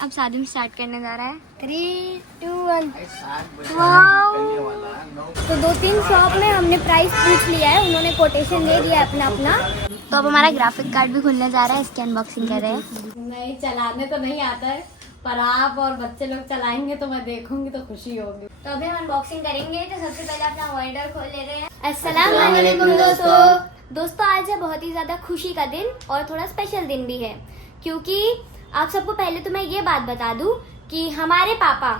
अब सादिम स्टार्ट करने जा रहा है। 3, 2, 1। तो 2-3 शॉप में हमने प्राइस पूछ लिया है, उन्होंने कोटेशन दे दिया अपना अपना। तो अब हमारा ग्राफिक कार्ड भी खुलने जा रहा है, इसकी अनबॉक्सिंग कर रहे हैं। नहीं, चलाने तो नहीं आता है, पर आप और बच्चे लोग चलाएंगे तो मैं देखूंगी तो खुशी होगी। तो अभी हम अनबॉक्सिंग करेंगे, तो सबसे पहले अपना वर्ल्डर खोल ले रहे हैं। अस्सलाम वालेकुम दोस्तों, आज है बहुत ही ज्यादा खुशी का दिन और थोड़ा स्पेशल दिन भी है, क्योंकि आप सबको पहले तो मैं ये बात बता दूं कि हमारे पापा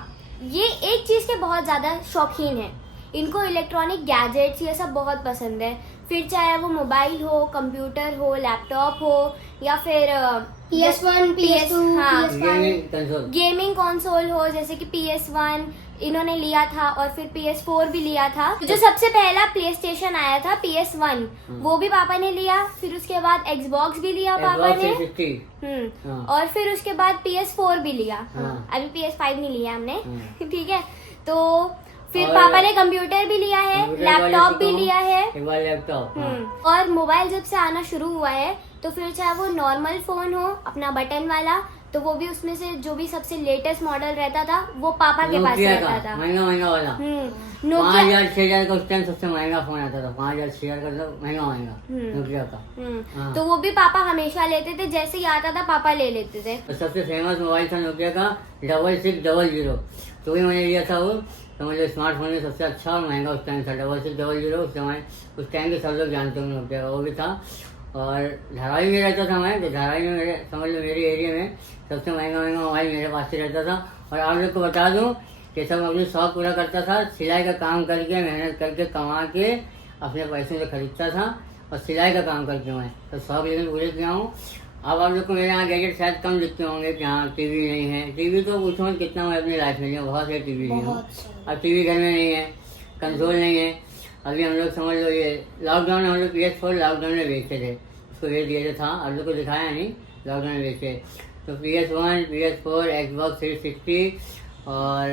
ये एक चीज के बहुत ज्यादा शौकीन है। इनको इलेक्ट्रॉनिक गैजेट्स ये सब बहुत पसंद है, फिर चाहे वो मोबाइल हो, कंप्यूटर हो, लैपटॉप हो या फिर PS1, PS2, गेमिंग कंसोल हो, जैसे कि PS1 इन्होंने लिया था और फिर PS4 भी लिया था। जो सबसे पहला प्ले स्टेशन आया था PS1, वो भी पापा ने लिया। फिर उसके बाद Xbox भी लिया पापा ने। और फिर उसके बाद PS4 भी लिया। अभी PS5 नहीं लिया हमने। ठीक है, तो फिर पापा ने कंप्यूटर भी लिया है, लैपटॉप भी लिया है, और मोबाइल जब से आना शुरू हुआ है तो फिर चाहे वो नॉर्मल फोन हो अपना बटन वाला, तो वो भी उसमें से जो भी सबसे लेटेस्ट मॉडल रहता था वो पापा के पास रहता था। महंगा वाला नोकिया 5,000-6,000 का उस टाइम सबसे महंगा फोन आता था। 5,000-6,000 का तो महंगा नोकिया का। तो वो भी पापा हमेशा लेते थे, जैसे ही आता था पापा ले लेते थे। तो सबसे फेमस मोबाइल था नोकिया का 6600, तो भी मैंने लिया था वो। तो मुझे स्मार्टफोन में सबसे अच्छा और महंगा उस टाइम था 6600। उस समय उस टाइम के सब लोग जानते होंगे नोकिया का, वो भी था। और धारावी में रहता था मैं, तो धारावी में मेरे समझ लो मेरे एरिया में सबसे महंगा मोबाइल मेरे पास से रहता था। और आप लोग को बता दूं कि सब अपनी शौक पूरा करता था, सिलाई का काम करके, मेहनत करके, कमा के अपने पैसों से खरीदता था और सिलाई का काम करके मैं तो शौक लेकिन पूरे किया हूँ। अब आप लोग को मेरे यहाँ गैजेट शायद कम दिखते होंगे कि हाँ टीवी नहीं है। टीवी तो पूछो कितना मैं अपनी लाइफ में बहुत है टीवी नहीं हूँ। अब टीवी घर में नहीं है, कंसोल नहीं है। अभी हम लोग समझ लो ये लॉकडाउन में हम लोग PS4 लॉकडाउन में बेचते थे, उसको बेच दिया था। आप लोग को दिखाया नहीं, लॉकडाउन में बेचे। तो PS1, PS4, Xbox 360 और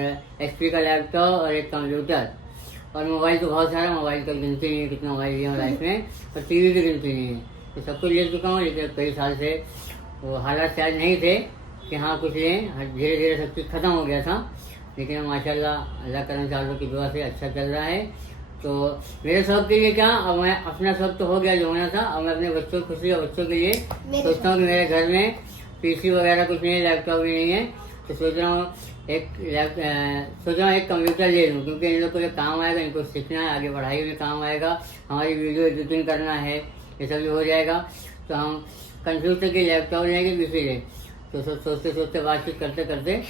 HP का लैपटॉप और एक कंप्यूटर और मोबाइल तो बहुत सारा। मोबाइल का गिनती नहीं है कितना मोबाइल लिया हूँ लाइफ में, और टीवी की गिनती नहीं है। तो सब कुछ ले चुका हूँ, लेकिन कई साल से वो हालात शायद नहीं थे कि हाँ कुछ लें। धीरे धीरे सब कुछ खत्म हो गया था, लेकिन माशाल्लाह अल्लाह करम से आप लोग की दुआ से अच्छा चल रहा है। तो मेरे शौक के लिए क्या, अब मैं अपना शौक तो हो गया जो होना था। अब मैं अपने बच्चों की खुशी और बच्चों के लिए सोचता हूँ कि मेरे घर में PC वगैरह कुछ नहीं है, लैपटॉप भी नहीं है, तो सोच रहा हूँ एक कंप्यूटर ले लूँ, क्योंकि इन लोग को जो काम आएगा, इनको सीखना है, आगे पढ़ाई में काम आएगा, हमारी वीडियो एडिटिंग करना है, ये सब भी हो जाएगा। तो हम कंप्यूटर के लैपटॉप लेंगे, PC लें। तो सोचते सोचते बातचीत करते करते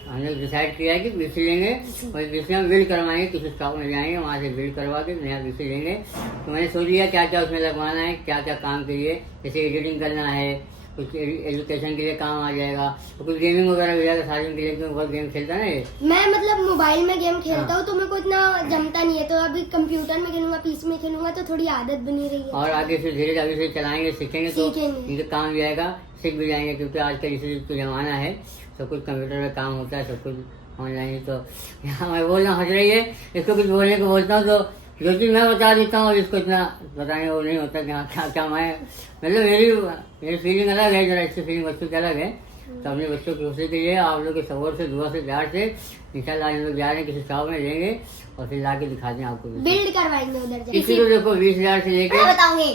हमने डिसाइड किया है कि PC लेंगे और PC हम बिल्ड करवाएंगे, किसी शॉप में जाएंगे, वहाँ से बिल्ड करवा के नया PC लेंगे। तो मैंने सोच लिया क्या क्या उसमें लगवाना है, क्या क्या काम के लिए, जैसे एडिटिंग करना है, कुछ एजुकेशन के लिए काम आ जाएगा, तो कुछ गेमिंग वगैरह हो जाएगा सारियों के लिए, क्योंकि बहुत गेम खेलता है ना ये। मैं मतलब मोबाइल में गेम खेलता हूँ तो मेरे को इतना जमता नहीं है, तो अभी कंप्यूटर में खेलूंगा, PC में खेलूंगा, तो थोड़ी आदत बनी रही है। और आगे से धीरे धीरे से चलाएंगे, सीखेंगे तो इनका काम भी आएगा, सीख भी जाएंगे, क्योंकि आजकल इसी जमाना है, सब कुछ कंप्यूटर में काम होता है, सब कुछ ऑनलाइन। तो यहाँ मैं बोल रहा हूँ, हंस रही है, इसको कुछ बोलने को बोलता हूँ तो जो चीज़ मैं बता देता हूँ, इसको इतना बताने वो नहीं होता कि हाँ क्या क्या मैं मतलब मेरी फीलिंग अलग है, जरा इसकी फीलिंग बच्चों की अलग है। तो अपने बच्चों की खुशी के लिए आप लोग के सपोर्ट से, दुआ से, प्यार से इंशाल्लाह हम लोग जा रहे हैं, किसी शॉप में लेंगे और फिर ला के दिखा दें आपको, बिल्ड करवाएंगे उधर। किसी को देखो 20,000 से लेके बताऊंगी।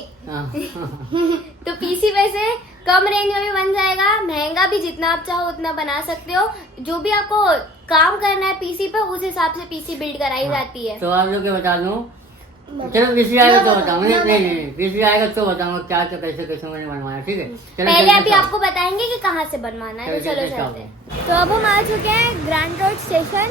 तो PC वैसे कम रेंज में भी बन जाएगा, महंगा भी जितना आप चाहो उतना बना सकते हो। जो भी आपको काम करना है PC पे, उस हिसाब से PC बिल्ड कराई जाती है। तो आप लोग के बता दूं, चलो PC आएगा तो बताऊंगा। नहीं PC आएगा तो बताऊंगा क्या क्या कैसे कैसे मैंने बनवाया, ठीक है। पहले अभी आपको बताएंगे कि कहाँ से बनवाना है। चलो चलते हैं। तो अब हम आ चुके हैं ग्रैंड रोड स्टेशन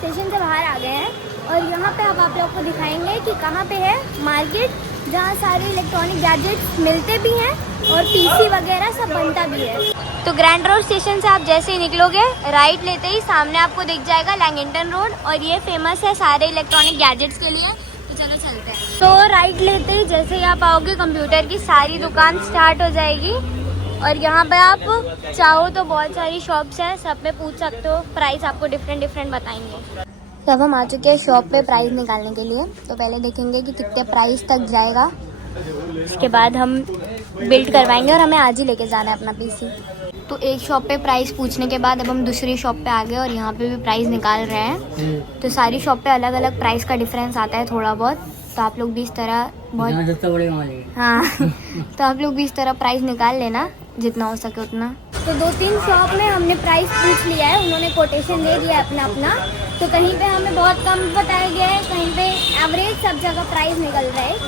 से बाहर आ गए हैं, और यहाँ पे अब आप लोग को दिखाएंगे कि कहाँ पे है मार्केट, जहाँ सारे इलेक्ट्रॉनिक गैजेट्स मिलते भी हैं और PC वगैरह सब बनता भी है। तो ग्रैंड रोड स्टेशन से आप जैसे ही निकलोगे, राइट लेते ही सामने आपको दिख जाएगा लैंगिंगटन रोड, और ये फेमस है सारे इलेक्ट्रॉनिक गैजेट्स के लिए। तो चलो चलते हैं। तो राइट लेते ही जैसे ही आप आओगे, कंप्यूटर की सारी दुकान स्टार्ट हो जाएगी, और यहाँ पे आप चाहो तो बहुत सारी शॉप्स हैं, सब पे पूछ सकते हो, प्राइस आपको डिफरेंट बताएंगे। तो अब हम आ चुके हैं शॉप पे प्राइस निकालने के लिए। तो पहले देखेंगे कि कितने प्राइस तक जाएगा, इसके बाद हम बिल्ड करवाएंगे, और हमें आज ही लेके जाना है अपना PC। तो एक शॉप पे प्राइस पूछने के बाद अब हम दूसरी शॉप पे आ गए और यहाँ पे भी प्राइस निकाल रहे हैं। तो सारी शॉप पे अलग अलग प्राइस का डिफरेंस आता है थोड़ा बहुत, तो आप लोग भी इस तरह बहुत सस्ता पड़ेगा हमारे। हाँ तो आप लोग भी इस तरह प्राइस निकाल लेना जितना हो सके उतना। तो 2-3 शॉप में हमने प्राइस पूछ लिया है, उन्होंने कोटेशन दे दिया अपना अपना। तो कहीं पे हमें बहुत कम बताया गया है, कहीं पे एवरेज, सब जगह प्राइस निकल रहा है।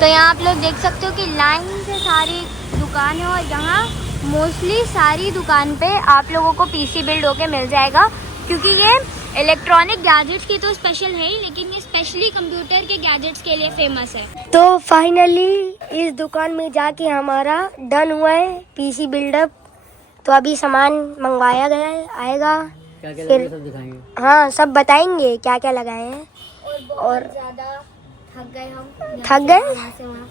तो यहाँ आप लोग देख सकते हो कि लाइन से सारी दुकान है और यहाँ मोस्टली सारी दुकान पे आप लोगों को पीसी बिल्ड होके मिल जाएगा, क्योंकि ये इलेक्ट्रॉनिक गैजेट्स की तो स्पेशल है ही, लेकिन ये स्पेशली कंप्यूटर के गैजेट्स के लिए फेमस है। तो फाइनली इस दुकान में जाके हमारा डन हुआ है पीसी बिल्डअप। तो अभी सामान मंगवाया गया है, आएगा क्या क्या फिर सब दिखाएंगे। हाँ सब बताएंगे क्या क्या लगाए हैं। और ज्यादा थक गए हम, थक गए? यहाँ से वहाँ।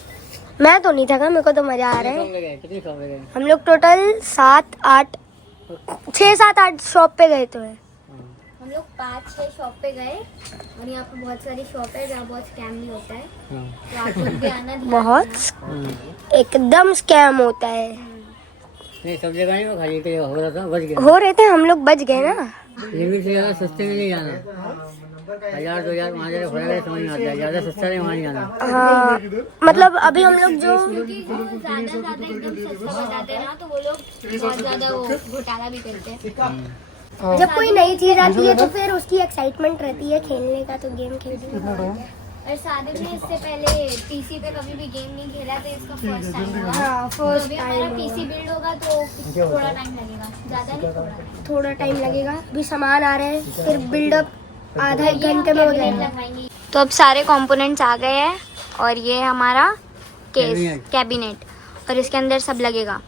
मैं तो नहीं थका, मेरे को तो मजा आ रहा है। कितनी शॉप ले गए? हम लोग टोटल 6-7-8 शॉप पे गए तो है। हम लोग 5-6 शॉप पे गए और यहाँ पे बहुत सारी शॉप है जहाँ बहुत स्कैम भी होता है, तो आप लोग भी आना ध्यान बहुत एकदम स्कैम होता है। नहीं सब जगह नहीं, वो खाली के हो रहा था, बच गया। हो रहे थे, हम लोग बच गए ना। लिमिट से ज्यादा सस्ते में नहीं जाना। 1000-2000 वहाँ जाकर फर्क है, समझ में आता है। ज्यादा सस्ता नहीं वहाँ नहीं जाना। हाँ मतलब अभी हम लोग जो क्योंकि जो ज्यादा एकदम सस्ता बताते हैं ना, तो वो लोग बहुत ज्यादा वो घोटाला भी करते हैं। जब कोई नई चीज आती है तो फिर उसकी एक्साइटमेंट रहती है खेलने का, तो गेम खेलते और सादिक ने इससे पहले पीसी पे कभी भी गेम नहीं खेला, तो इसका फर्स्ट टाइम होगा। हाँ तो फर्स्ट अभी हमारा पीसी बिल्ड होगा तो थोड़ा टाइम लगेगा, ज्यादा नहीं थोड़ा टाइम लगेगा। अभी सामान आ रहे हैं, फिर बिल्डअप आधा एक घंटे में हो जाएगा। तो अब सारे कंपोनेंट्स आ गए हैं और ये हमारा केस कैबिनेट, और इसके अंदर सब लगेगा।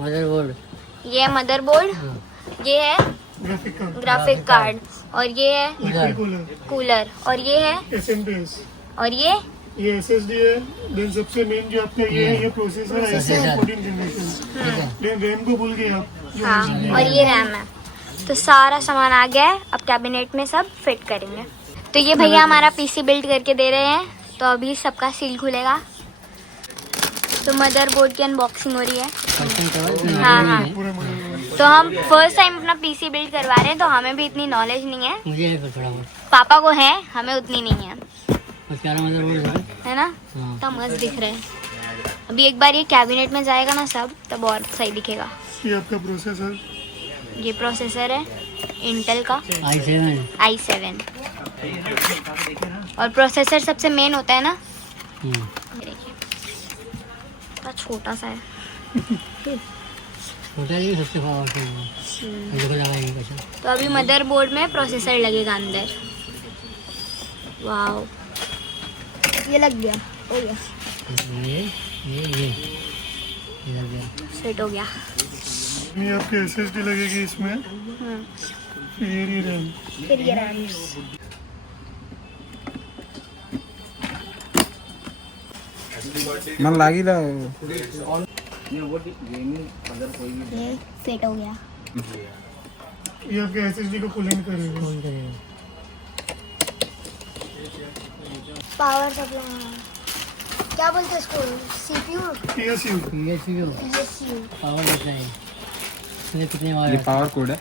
मदरबोर्ड, ये है मदरबोर्ड, ये है ग्राफिक कार्ड, और ये है कूलर, और ये है SMPS, और ये SSD है। देन सबसे मेन जो आपका ये है, ये प्रोसेसर है, 14 जनरेशन। देन रैम को भूल गए आप। हाँ, और ये रैम है। तो सारा सामान आ गया है, अब कैबिनेट में सब फिट करेंगे। तो ये भैया हमारा पीसी बिल्ड करके दे रहे हैं, तो अभी सबका सील खुलेगा। तो मदरबोर्ड की अनबॉक्सिंग हो रही है। हाँ, तो हम फर्स्ट टाइम अपना पीसी बिल्ड करवा रहे हैं, तो हमें भी इतनी नॉलेज नहीं है। मुझे है थोड़ा बहुत। पापा को है, हमें उतनी नहीं है, बस 11 मदरबोर्ड है ना। हाँ। तो मस्त दिख रहे हैं। अभी एक बार ये कैबिनेट में जाएगा ना सब, तब और सही दिखेगा। ये आपका प्रोसेसर, ये प्रोसेसर है इंटेल का i7, और प्रोसेसर सबसे मेन होता है ना। ये देखिए इतना छोटा सा है। छोटा ही सबसे पावरफुल है। देखो लगाएंगे कैसे। तो अभी मदरबोर्ड में प्रोसेसर लगेगा अंदर। वाओ, ये लग गया, हो गया। ये लग गया। सेट हो गया। ये आपके SSD लगेगी इसमें, फिर ये रैम। फिर ये रैम। मन लागिला ये सेट हो गया। ये आपके SSD को कूलिंग करेगा। पावर सप्लाई, क्या बोलते हैं इसको, CPU, PSU। PSU। पावर देता है। इसमें कितने ये वायर? पावर कोड है।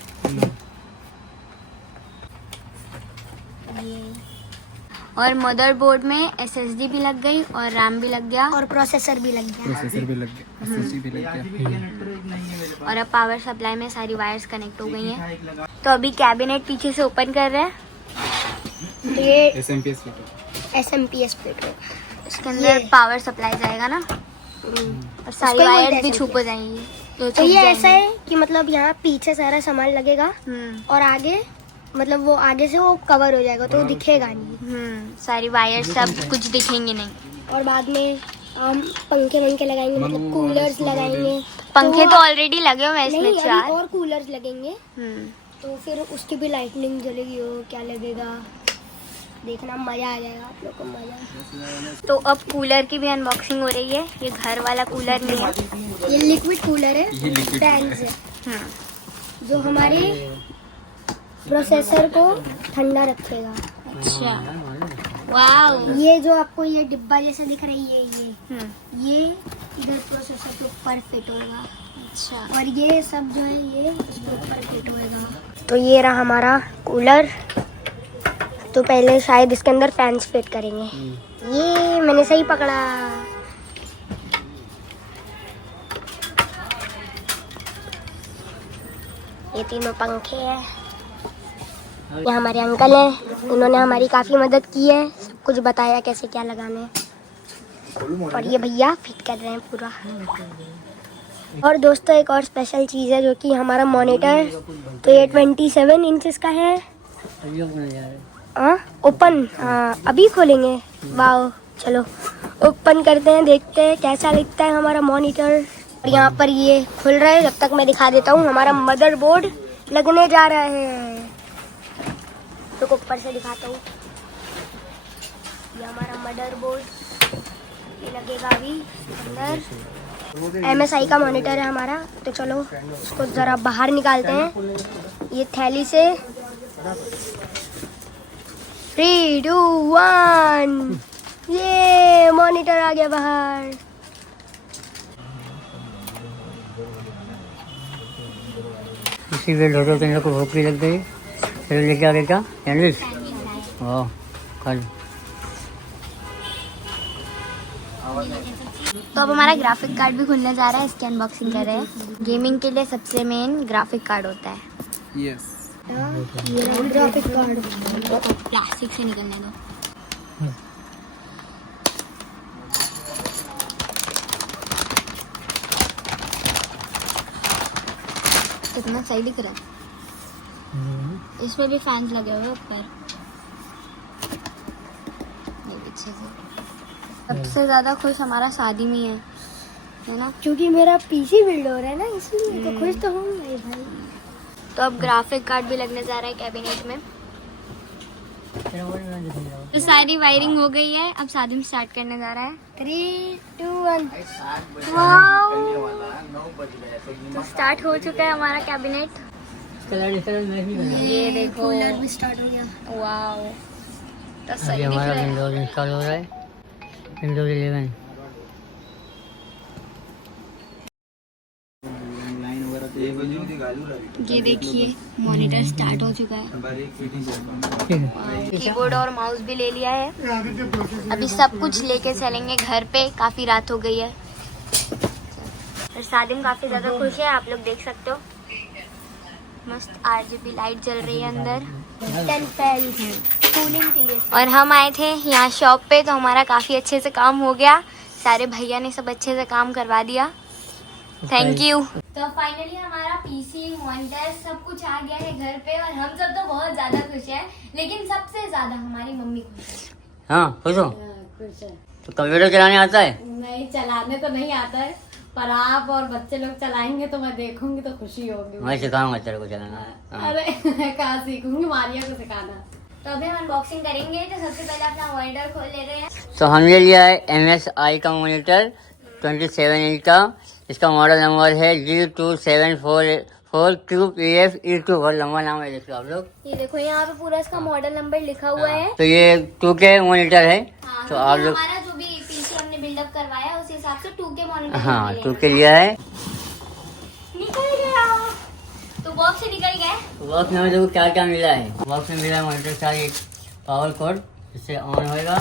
और मदरबोर्ड में SSD भी लग गई और रैम भी लग गया, और प्रोसेसर भी लग गया। प्रोसेसर भी लग गया, SSD भी लग गया। और अब पावर सप्लाई में सारी वायर्स कनेक्ट हो गई हैं। तो अभी कैबिनेट पीछे से ओपन कर रहे हैं। तो ये SMPS SMPS प्लेट है। इसके अंदर पावर सप्लाई जाएगा ना, और सारी उसको ही वायर्स बोलते भी हैं छुप हो जाएंगी। तो ये ऐसा है कि मतलब यहाँ पीछे सारा सामान लगेगा हम्म, और आगे मतलब वो आगे से वो कवर हो जाएगा, तो वो दिखेगा नहीं। सारी वायर्स सब कुछ दिखेंगे नहीं। और बाद में हम पंखे वंखे लगाएंगे, मतलब कूलर्स लगाएंगे। पंखे वो- तो ऑलरेडी लगे हुए हैं इसमें नहीं, 4। अभी और कूलर्स लगेंगे, हम्म, तो फिर उसकी भी लाइटनिंग जलेगी। वो क्या लगेगा, देखना, मजा आ जाएगा आप लोग को, मजा। तो अब कूलर की भी अनबॉक्सिंग हो रही है। ये घर वाला कूलर नहीं है। ये लिक्विड कूलर है, ये लिक्विड फैन से, हम्म, जो हमारे प्रोसेसर को ठंडा रखेगा। अच्छा, वाओ। ये जो आपको ये डिब्बा जैसे दिख रही है, हम्म, ये इधर प्रोसेसर के ऊपर फिट होगा। अच्छा, और ये सब जो है ये इसके ऊपर फिट होएगा। तो ये रहा हमारा कूलर। तो पहले शायद इसके अंदर फैंस फिट करेंगे। ये मैंने सही पकड़ा। ये तीनों पंखे हैं। ये हमारे अंकल हैं, इन्होंने हमारी काफ़ी मदद की है, सब कुछ बताया कैसे क्या लगाना है। और ये भैया फिट कर रहे हैं पूरा। और दोस्तों एक और स्पेशल चीज़ है जो कि हमारा मॉनिटर, तो ये 27 इंचेस का है। ओपन, अभी खोलेंगे। वाह, चलो ओपन करते हैं, देखते हैं कैसा दिखता है हमारा मॉनिटर। और यहाँ पर ये खुल रहा है, जब तक मैं दिखा देता हूँ। हमारा मदरबोर्ड लगने जा रहा है, तो ऊपर से दिखाता हूँ। ये हमारा मदरबोर्ड ये लगेगा अभी अंदर। MSI का मॉनिटर है हमारा। तो चलो इसको ज़रा बाहर निकालते हैं ये थैली से। 3, 2, 1, ये मॉनिटर आ गया बाहर। इसी बेल्ट होटल के अंदर को भूख भी लग गई। फिर लेके आ गए क्या सैंडविच? वाह, खा लो। तो अब हमारा ग्राफिक कार्ड भी खुलने जा रहा है, इसकी अनबॉक्सिंग कर रहे हैं। गेमिंग के लिए सबसे मेन ग्राफिक कार्ड होता है। यस। ग्राफिक कार्ड प्लास्टिक से निकलने दो। कितना सही दिख रहा है। इसमें भी फैंस लगे हुए ऊपर। ये पीछे से सबसे ज्यादा खुश हमारा शादी में है ना, क्योंकि मेरा पीसी बिल्ड हो रहा है ना, इसलिए तो खुश तो हूँ भाई। तो अब ग्राफिक कार्ड भी लगने जा रहा है कैबिनेट में। तो सारी वायरिंग हो गई है, अब शादी में स्टार्ट करने जा रहा है। 3, 2, 1। तो स्टार्ट हो चुका है हमारा कैबिनेट। ये देखो कूलर भी स्टार्ट हो गया। वाओ, तो अभी सही दिख हमारा रहा है। विंडोज इंस्टॉल हो रहा है, विंडोज 11। ये देखिए मॉनिटर स्टार्ट हो चुका है। कीबोर्ड और माउस भी ले लिया है। अभी सब कुछ लेके चलेंगे घर पे, काफी रात हो गई है। और सादिम काफी ज्यादा खुश है, आप लोग देख सकते हो। मस्त RGB लाइट जल रही है अंदर। 10 फैंस कूलिंग के लिए। और हम आए थे यहाँ शॉप पे, तो हमारा काफी अच्छे से काम हो गया। सारे भैया ने सब अच्छे से काम करवा दिया, थैंक यू। तो फाइनली हमारा पीसी मॉनिटर सब कुछ आ गया है घर पे, और हम सब तो बहुत ज्यादा खुश हैं, लेकिन सबसे ज्यादा हमारी मम्मी खुश है। हाँ, खुश हो? कुछ है। तो कंप्यूटर चलाने आता है? नहीं, चलाने तो नहीं आता है, पर आप और बच्चे लोग चलाएंगे तो मैं देखूंगी तो खुशी होगी। मैं सिखाऊंगा तेरे को चलाना। हाँ। अरे कहाँ सीखूंगी, मारिया को सिखाना। तो अभी हम अनबॉक्सिंग करेंगे, तो सबसे पहले अपना मॉनिटर खोल ले रहे हैं। तो हमने लिया है MSI का मॉनिटर 27 इंच का। इसका मॉडल नंबर है G2744QPF-E2। बहुत लंबा नाम है, देखो आप लोग। ये देखो यहाँ पे पूरा इसका मॉडल नंबर लिखा हुआ है। तो ये 2K मॉनिटर है। हाँ, तो आप लोग, हमारा जो भी पीसी हमने बिल्डअप करवाया उस हिसाब से 2K मॉनिटर हाँ 2K लिया है। निकल गया, तो बॉक्स से निकल गया। बॉक्स में देखो क्या क्या मिला है। बॉक्स में मिला है मॉनिटर का एक पावर कोड, इससे ऑन होएगा।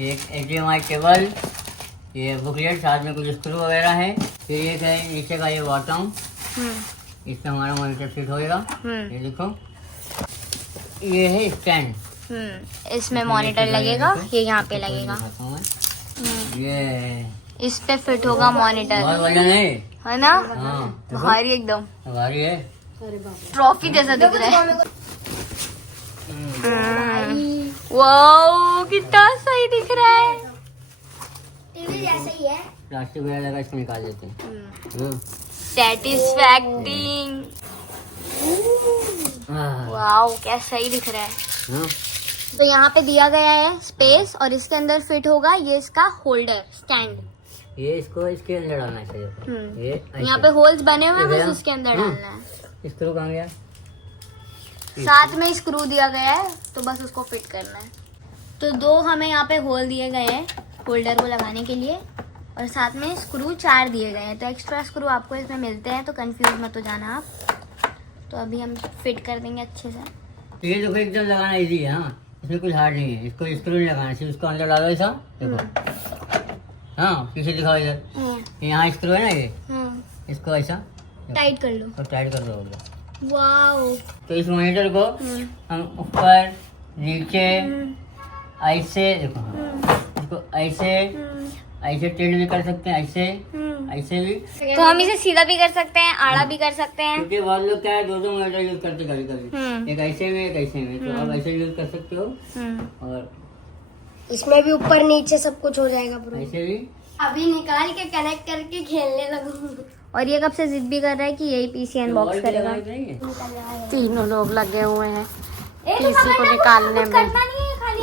एक HDMI केबल, ये बुकलेट, साथ में कुछ स्क्रू वगैरह है। फिर एक है नीचे का ये बॉटम, इसमें हमारा मॉनिटर फिट होएगा। ये देखो, ये है स्टैंड। इसमें मॉनिटर लगेगा, ये यहाँ पे लगेगा। ये इस पे फिट होगा मॉनिटर, बहुत वजन है ना? हाँ, भारी एकदम, भारी है। ट्रॉफी जैसा दिख रहा है। वाओ, कितना सही दिख रहा है। टीवी जैसा ही है। प्लास्टिक वगैरह लगा, इसको निकाल देते हैं। सेटिस्फैक्टिंग। वाओ, क्या सही दिख रहा है। तो यहाँ पे दिया गया है स्पेस, और इसके अंदर फिट होगा ये इसका होल्डर स्टैंड। ये इसको इसके अंदर डालना चाहिए। ये यहाँ पे होल्स बने हुए हैं, ये बस गया? उसके अंदर डालना है। स्क्रू कहाँ गया? साथ में स्क्रू दिया गया है, तो बस उसको फिट करना है। तो 2 हमें यहाँ पे होल दिए गए हैं होल्डर को लगाने के लिए, और साथ में स्क्रू 4 दिए गए हैं, तो एक्स्ट्रा स्क्रू आपको इसमें मिलते हैं, तो कंफ्यूज मत हो जाना आप। तो अभी हम फिट कर देंगे अच्छे से। तो ये देखो एकदम लगाना इजी है। हाँ, इसमें कुछ हार्ड नहीं है, इसको स्क्रू नहीं लगाना, सिर्फ इसको अंदर डालो ऐसा। देखो हाँ, पीछे दिखाओ इधर, यहाँ स्क्रू है ना, ये इसको ऐसा टाइट कर लो। और टाइट कर दो। वाओ। तो इस मॉनिटर को हम ऊपर नीचे ऐसे देखो, इसको ऐसे ऐसे टेढ़ भी कर सकते हैं, ऐसे ऐसे भी। तो हम इसे सीधा भी कर सकते हैं, आड़ा भी कर सकते हैं। क्योंकि बहुत लोग क्या है, दो मॉनिटर यूज करते कभी कभी, एक ऐसे में एक ऐसे में, तो आप ऐसे यूज कर सकते हो। और इसमें भी ऊपर नीचे सब कुछ हो जाएगा पूरा। ऐसे भी अभी निकाल के कनेक्ट करके खेलने लगूंगी। और ये कब से जिद भी कर रहा है कि यही पीसी अनबॉक्स करेगा। तीनों लोग लगे हुए हैं ए, तो पीसी को निकालने में। करना नहीं है, खाली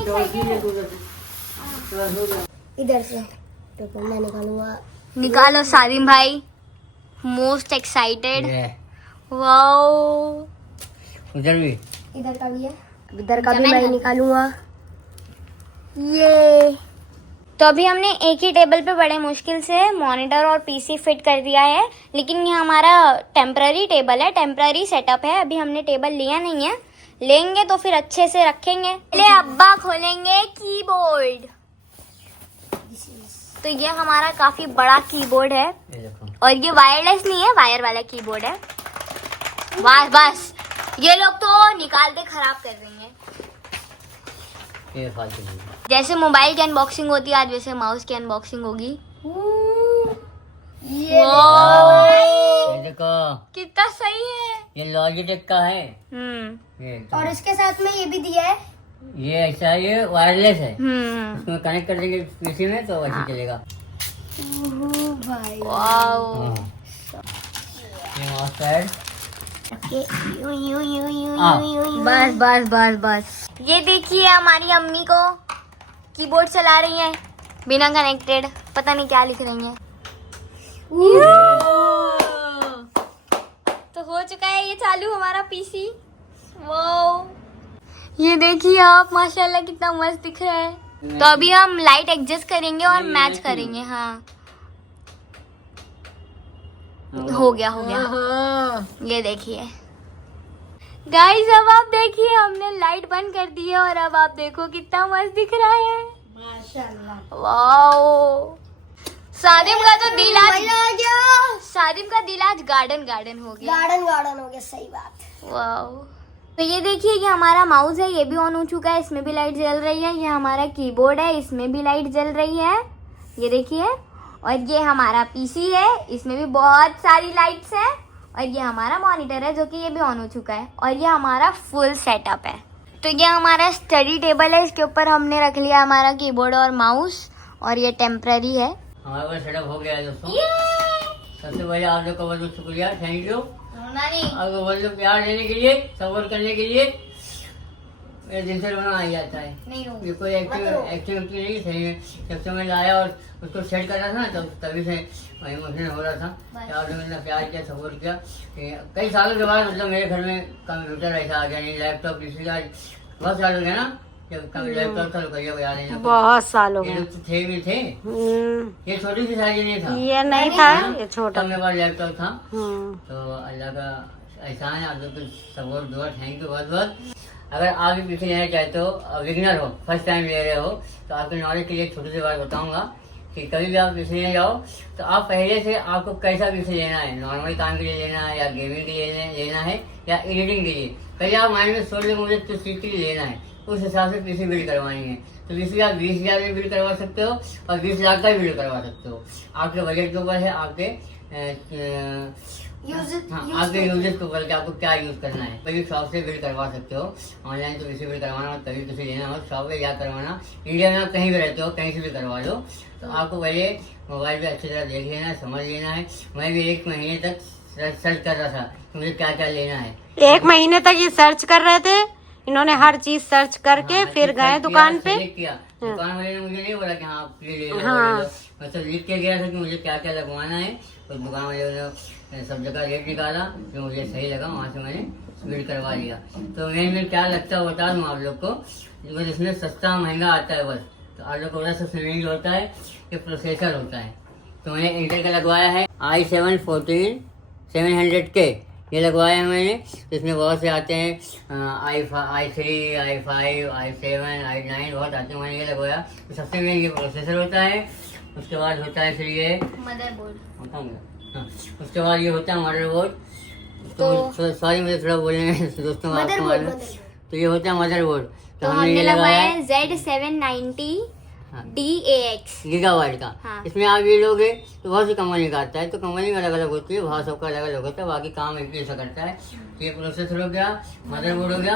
इधर से देखो, मैं निकालूंगा। निकालो सादिम भाई, मोस्ट एक्साइटेड। वाओ। उधर भी इधर का भी है, इधर का भी मैं निकालूंगा। ये तो अभी हमने एक ही टेबल पे बड़े मुश्किल से मॉनिटर और पीसी फिट कर दिया है, लेकिन ये हमारा टेम्पररी टेबल है, टेम्पररी सेटअप है। अभी हमने टेबल लिया नहीं है, लेंगे तो फिर अच्छे से रखेंगे। पहले अब्बा खोलेंगे कीबोर्ड। तो ये हमारा काफी बड़ा कीबोर्ड है, ये देखो। और ये वायरलेस नहीं है, वायर वाला कीबोर्ड है। बस ये लोग तो निकालते खराब कर देंगे। ये फालतू नहीं। जैसे मोबाइल की अनबॉक्सिंग होती है आज, वैसे माउस की अनबॉक्सिंग होगी। ये देखो, कितना सही है। ये लॉजिटेक का है। ये और इसके साथ में ये भी दिया है। ये ऐसा है, ये वायरलेस है। इसमें कनेक्ट कर देंगे पीसी में तो वैसे चलेगा। भाई वाओ। हाँ। ये माउस पैड। बस बस बस बस। ये देखिए हमारी अम्मी को कीबोर्ड चला रही है बिना कनेक्टेड, पता नहीं क्या लिख रही है। तो हो चुका है ये चालू हमारा पीसी। वाओ, ये देखिए आप, माशाल्लाह कितना मस्त दिख रहा है। तो अभी हम लाइट एडजस्ट करेंगे और मैच करेंगे। हाँ, हो गया हो गया। ये देखिए गाइस, अब आप देखिए हमने लाइट बंद कर दी है, और अब आप देखो कितना मस्त दिख रहा है। माशाल्लाह। वाओ, सादिम का तो दिल आज, आ गया, सादिम का दिल आज गार्डन गार्डन हो गया। गार्डन हो गया, सही बात। वाओ। तो ये देखिए, ये हमारा माउस है, ये भी ऑन हो चुका है, इसमें भी लाइट जल रही है। ये हमारा कीबोर्ड है, इसमें भी लाइट जल रही है, ये देखिए। और ये हमारा पीसी है, इसमें भी बहुत सारी लाइट्स है। और ये हमारा मॉनिटर है, जो कि ये भी ऑन हो चुका है। और ये हमारा फुल सेटअप है। तो ये हमारा स्टडी टेबल है, इसके ऊपर हमने रख लिया हमारा कीबोर्ड और माउस, और ये टेम्पररी है। हमारा पास सेटअप हो गया है दोस्तों। सबसे पहले आप लोग का बहुत बहुत शुक्रिया, थैंक यू। आपको बहुत लोग प्यार देने के लिए, सपोर्ट करने के लिए। मेरे दिन से रोना आ जाता है। ये कोई एक्टिविटी नहीं सही है। जब से मैं लाया और उसको सेट कर रहा था ना, तब तभी से इमोशनल हो रहा था। आप लोगों ने प्यार किया, सपोर्ट किया। कई सालों के बाद मतलब मेरे घर में कंप्यूटर ऐसा आ गया, नहीं लैपटॉप, पीसी का बहुत साल हो गया ना। जब लैपटॉप था तो याद है, बहुत साल हो ये गए। लोग तो थे भी थे। ये छोटी सी साइज नहीं था, ये नहीं था, ये छोटा। तब मेरे पास लैपटॉप था। हम्म। तो अल्लाह का एहसान है, आप लोग को सपोर्ट दुआ, थैंक यू बहुत बहुत। अगर आप भी पीछे लेना चाहते हो, बिगिनर हो, फर्स्ट टाइम ले रहे हो, तो आपके नॉलेज के लिए छोटी सी बात बताऊंगा कि कभी भी आप पीछे लेने जाओ तो आप पहले से आपको कैसा पीछे लेना है, नॉर्मल काम के लिए लेना है या गेमिंग के लिए लेना है या एडिटिंग के लिए, पहले आप माइंड में सोच लो मुझे किस चीज के लिए लेना है, उस हिसाब से पीसी बिल्ड करवानी है। तो पीसी आप 20,000 में बिल्ड करवा सकते हो और 20 लाख का भी बिल्ड करवा सकते हो। आपके बजट के ऊपर है, आपके आपके यूजेस के ऊपर कि आपको क्या यूज करना है। कभी शॉप से बिल्ड करवा सकते हो, ऑनलाइन तो पीसी बिल्ड करवाना हो, कभी किसी लेना हो शॉप पे या करवाना। इंडिया में आप कहीं भी रहते हो, कहीं से भी करवा लो। तो आपको पहले मोबाइल पे अच्छी तरह देख लेना है, समझ लेना है। मैं भी 1 महीने तक सर्च कर रहा था कि मुझे क्या क्या लेना है। 1 महीने तक ये सर्च कर रहे थे, इन्होंने हर चीज सर्च करके फिर गए दुकान पे। दुकान वाले ने मुझे नहीं बोला कि हाँ आप ये ले लो। मैं तो लिख के गया था कि मुझे क्या क्या लगवाना है। तो दुकान वाले ने सब जगह रेट निकाला, जो मुझे सही लगा वहाँ से मैंने बिल्ड करवा लिया। तो मैं क्या लगता है बता दूँ आप लोग को, बस इसमें सस्ता महंगा आता है बस। तो आप लोग को बड़ा सबसे महंगी होता है, ये प्रोसेसर होता है। तो मैंने इंटेल का लगवाया है i7 14700K, ये लगवाया है मैंने। तो इसमें बहुत से आते हैं i3, i5, i7, i9 बहुत आते हैं, मैंने ये लगवाया। तो सबसे मेन ये प्रोसेसर होता है, उसके बाद होता है फिर ये मदरबोर्ड। हाँ, उसके बाद ये होता है मदरबोर्ड। तो सॉरी मुझे थोड़ा बोलने में दोस्तों आपको मदरबोर्ड, मालूम। तो ये होता है मदरबोर्ड। तो हमने लगवाया है Z790 DAX गीगावाट का। हाँ। इसमें आप ये लोगे तो बहुत सी कंपनी का आता है, तो कंपनी अलग अलग होती है, भाव सबका अलग अलग होता है, बाकी काम एक जैसा करता है। ये प्रोसेसर हो गया, मदरबोर्ड हो गया।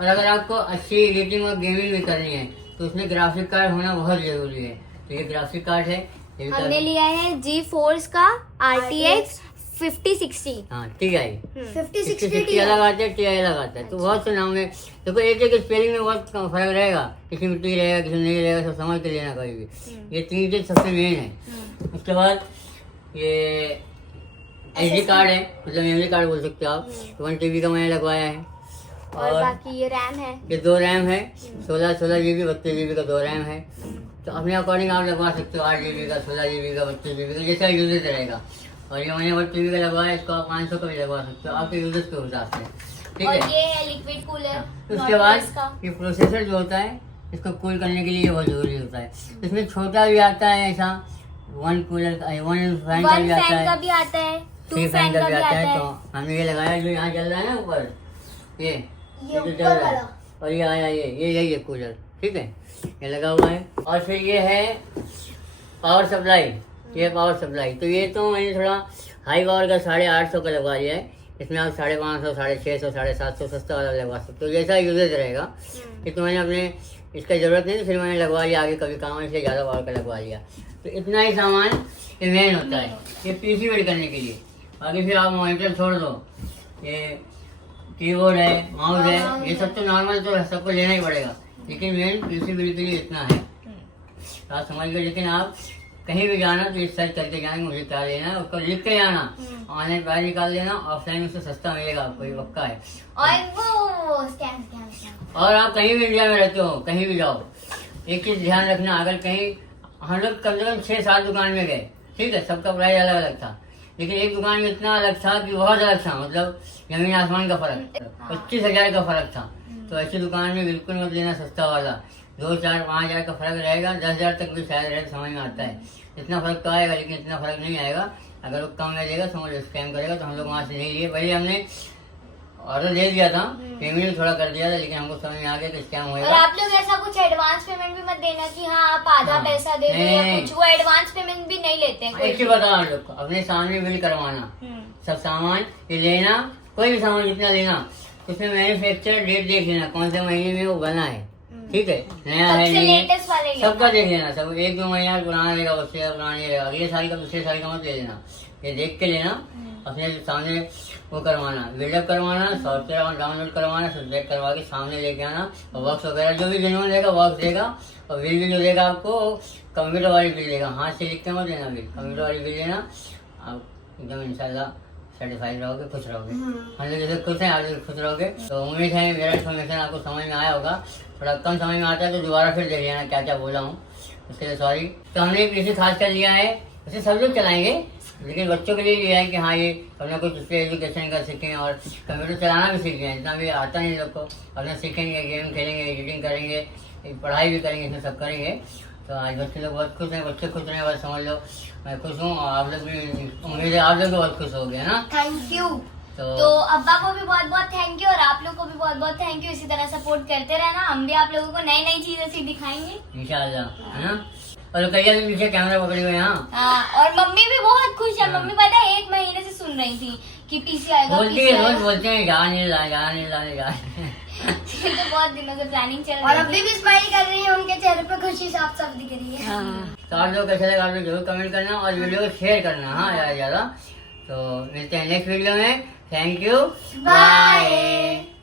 और अगर आपको अच्छी एडिटिंग और गेमिंग भी करनी है तो उसमें ग्राफिक कार्ड होना बहुत जरूरी है। तो ये ग्राफिक कार्ड है, ये भी हमने लिया है GeForce का RTX 5060। हाँ TI 5060 अलग आता है, TI अलग आता है। तो बहुत से नाम है। देखो एक एक स्पेलिंग में बहुत फर्क रहेगा, किसी में टी रहेगा, किसी में नहीं रहेगा, सब समझ के लेना कभी भी। ये 3 चीज सबसे मेन है। उसके बाद ये SD कार्ड है, मतलब मेमोरी कार्ड बोल सकते हो आप। 1 TB का मैंने लगवाया है। और बाकी ये रैम है, ये 2 रैम है, 16 GB 32 GB का 2 रैम है। तो अपने अकॉर्डिंग आप लगवा सकते हो, 8 GB का, 16 GB का, 32 GB का, जैसा यूजेस रहेगा। और ये मैंने 1 TB का लगवाया, इसको आप 500 का भी लगवा सकते हो, आपके यूजेस के हिसाब से, ठीक और है। ये है लिक्विड कूलर। उसके बाद ये प्रोसेसर जो होता है, इसको कूल करने के लिए ये बहुत जरूरी होता है। इसमें छोटा भी आता है ऐसा, 1 कूलर का, 1 फैन का भी आता का है, भी आता है, 3 फैन का भी आता है। तो हमने ये लगाया जो यहाँ चल रहा है ना ऊपर, ये जो चल रहा है, और ये आया ये यही है कूलर, ठीक है, ये लगा हुआ है। और फिर ये है पावर सप्लाई, ये पावर सप्लाई। तो ये तो मैंने थोड़ा हाई पावर का 850 का लगवा लिया है। इसमें आप 550, 650, 750 सस्ता वाला लगवा सकते हो, जैसा यूजेज रहेगा। ये तो मैंने अपने इसका जरूरत नहीं, तो फिर मैंने लगवा लिया, आगे कभी काम है इसलिए ज़्यादा पावर का लगवा लिया। तो इतना ही सामान ये मेन होता है, ये PC बिल्ड करने के लिए। बाकी फिर आप मॉनिटर छोड़ दो, ये कीबोर्ड है, माउस है, ये सब तो नॉर्मल तो सबको लेना ही पड़ेगा, लेकिन मेन PC बिल्ड के लिए इतना है, तो आप समझ गए। लेकिन आप कहीं भी जाना तो इस सर्च करके जाएंगे मुझे क्या लेना है, उसको लिख के जाना, ऑनलाइन प्राइस निकाल लेना, ऑफलाइन उससे सस्ता मिलेगा आपको, ये पक्का है। और वो स्कैम और आप कहीं भी इंडिया में रहते हो, कहीं भी जाओ, एक चीज ध्यान रखना, अगर कहीं हम लोग कम से कम 6-7 दुकान में गए, ठीक है, सबका प्राइस अलग अलग था, लेकिन एक दुकान में इतना अलग था कि बहुत अलग था, मतलब जमीन आसमान का फर्क, 25,000 का फर्क था। तो ऐसी दुकान में बिल्कुल मत लेना सस्ता वाला, 2-4-5,000 का फर्क रहेगा, 10,000 तक भी शायद रहे, समझ में आता है। इतना फर्क तो आएगा, लेकिन इतना फर्क नहीं आएगा। अगर वो कम में देगा, समझ स्कैम करेगा, तो हम लोग वहाँ से नहीं लिए। पहले हमने ऑर्डर दे दिया था, पेमेंट थोड़ा कर दिया था, लेकिन हमको समझ में आ गया कि स्कैम और होएगा। आप लोग ऐसा कुछ एडवांस पेमेंट भी मत देना कि हाँ आप आधा हाँ, पैसा दे दो या नहीं। कुछ, वो एडवांस पेमेंट भी नहीं लेते हैं कोई एक चीज बताओ आप लोग को, अपने सामने बिल करवाना, सब सामान ये लेना, कोई भी सामान जितना लेना, उसमें मैन्युफैक्चर डेट देख लेना, कौन से महीने में वो बना है, ठीक है, नया है सबसे नहीं है, लेटेस्ट वाले ही सबका देख लेना। सब 1-2 महीना पुराना रहेगा, उससे पुराना नहीं रहेगा, अगले साल का दूसरे साल का मत ले लेना, ये देख के लेना। अपने सामने वो करवाना, बिल्डअप करवाना, सॉफ्टवेयर डाउनलोड करवाना, सब्जेक्ट करवा के सामने लेके आना, और बॉक्स वगैरह जो भी जेन्युइन रहेगा बॉक्स देगा, और बिल भी जो देगा आपको कंप्यूटर वाली बिल देगा, हाथ से लिख के मत देना बिल, कंप्यूटर वाली बिल देना। आप एकदम इंशाल्लाह सेटिस्फाइड रहोगे, खुश रहोगे। हम लोग जैसे खुश हैं, आप लोग खुश रहोगे। तो उम्मीद है मेरा इन्फॉर्मेशन आपको समझ में आया होगा। थोड़ा कम समझ में आता है तो दोबारा फिर देख लेना क्या क्या बोला हूँ, उसके लिए सॉरी। तो हमने PC खास कर लिया है, उसे सब लोग चलाएंगे, लेकिन बच्चों के लिए लिया है कि हाँ ये अपना कुछ उससे एजुकेशन का सीखें, और कंप्यूटर चलाना भी सीखें, इतना भी आता नहीं लोग को, अपना सीखेंगे, गेम खेलेंगे, एडिटिंग करेंगे, पढ़ाई भी करेंगे, इसमें सब करेंगे। तो आज बच्चे लोग बहुत खुश हैं, बच्चे खुश रहे बस समझ लो, मैं खुश हूँ, और आप लोग भी, उम्मीद है आप लोग भी बहुत खुश हो गए ना। Thank you. तो अब्बा को भी बहुत बहुत थैंक यू, और आप लोग को भी बहुत बहुत थैंक यू। इसी तरह सपोर्ट करते रहना, हम भी आप लोगों को नई नई चीजें ऐसी दिखाएंगे इंशाल्लाह, है ना। और रुकैया भी पीछे कैमरा पकड़े हुए हैं। हाँ, और मम्मी भी बहुत खुश है। मम्मी पता है 1 महीने से सुन रही थी कि PC आएगा, बोलती है, रोज बोलते हैं जा नहीं ला। तो बहुत दिनों से प्लानिंग चल रही और है। अभी भी स्माइल कर रही है, उनके चेहरे पे खुशी साफ साफ दिख रही है। तो आप लोग कैसा लगा आप लोग जरूर कमेंट करना, और वीडियो को शेयर करना, हाँ ज़्यादा। तो मिलते हैं नेक्स्ट वीडियो में। Thank you, bye.